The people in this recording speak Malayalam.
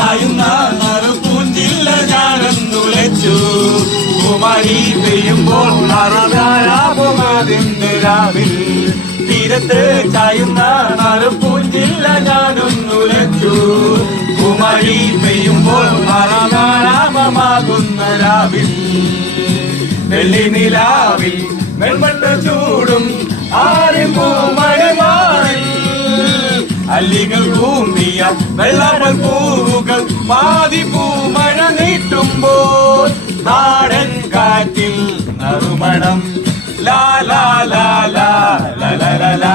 ചായുന്ന നറുപൂഞ്ചില്ല ഞാനൊന്നുലച്ചു കുമാരി പെയ്യുമ്പോൾ മറിയാരാപമാതിന്റെ രാവിൽ തീരത്ത് ചായുന്ന നറുപൂഞ്ചില്ല ഞാനൊന്നുലച്ചു കുമാരി പെയ്യുമ്പോൾ മറിയാരാപമാകുന്ന രാവിൽ വെള്ളി നിലാവിൽ വെൺമട്ട ചൂടും ആരും പൂമഴമാറിൽ അല്ലികൾ കൂമ്പിയ വെള്ളാമ്പൽ പൂവുകൾ പാതി പൂമഴ നീട്ടുമ്പോൾ നാടൻ കാറ്റിൽ നറുമണം ലാ ലാ ലാ ലാ ലാ ലാ ലാ